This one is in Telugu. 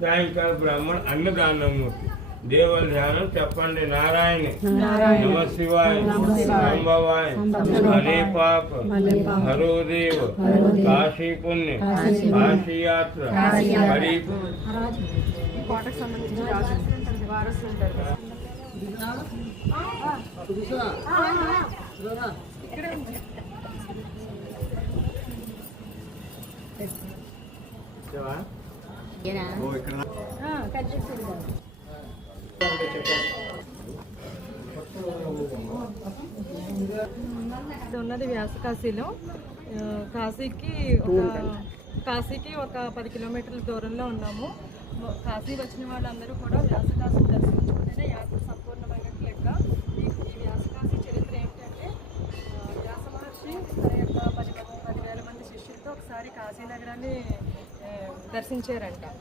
సాయంకాల బ్రాహ్మణ అన్నదానమూర్తి దేవుల ధ్యానం చెప్పండి. నారాయణ నమ శివాయ సంభవాయ హరే పాప హరోదేవ కాశీ పుణ్య కాశీ యాత్ర హరి కోటకు సంబంధించి వారసులు ఉంటారు కదా. ఉన్నది వ్యాసకాశీలో. కాశీకి ఒక 10 కిలోమీటర్ల దూరంలో ఉన్నాము. కాశీ వచ్చిన వాళ్ళందరూ కూడా వ్యాసకాశీ దర్శించుకుంటేనే యాత్ర సంపూర్ణమైనట్లు లెక్క. ఈ వ్యాసకాశీ చరిత్ర ఏమిటంటే, వ్యాస మహర్షి తన యొక్క 10,000 మంది శిష్యులతో ఒకసారి కాశీ నగరాన్ని దర్శించారంట.